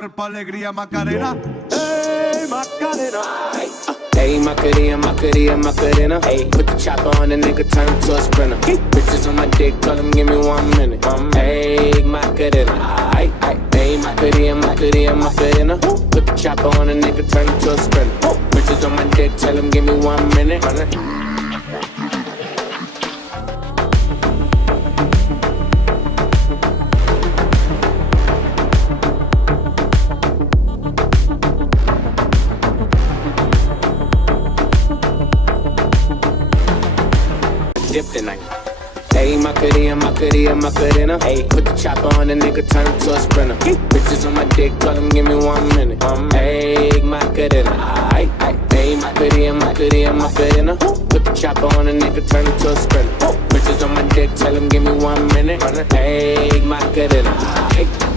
Cuerpo, alegría, Macarena. Hey, Macarena. Hey, Macarena, Macarena, Macarena. Hey, put the chopper on the nigga, turn him to a sprinter. Bitches on my dick, tell him give me 1 minute. Hey, Macarena. Hey, Macarena, Macarena, Macarena. Put the chopper on the nigga, turn him to a sprinter. Bitches on my dick, tell him give me 1 minute. Dip tonight. Hey, Macarena, Macarena, Macarena. Hey, put the chopper on the nigga, turn him to a sprinter. Bitches on my dick, tell him give me 1 minute. Hey, Macarena. Hey, Macarena, Macarena, Macarena. Put the chopper on the nigga, turn him to a sprinter. Bitches on my dick, tell him give me 1 minute. Hey, Macarena.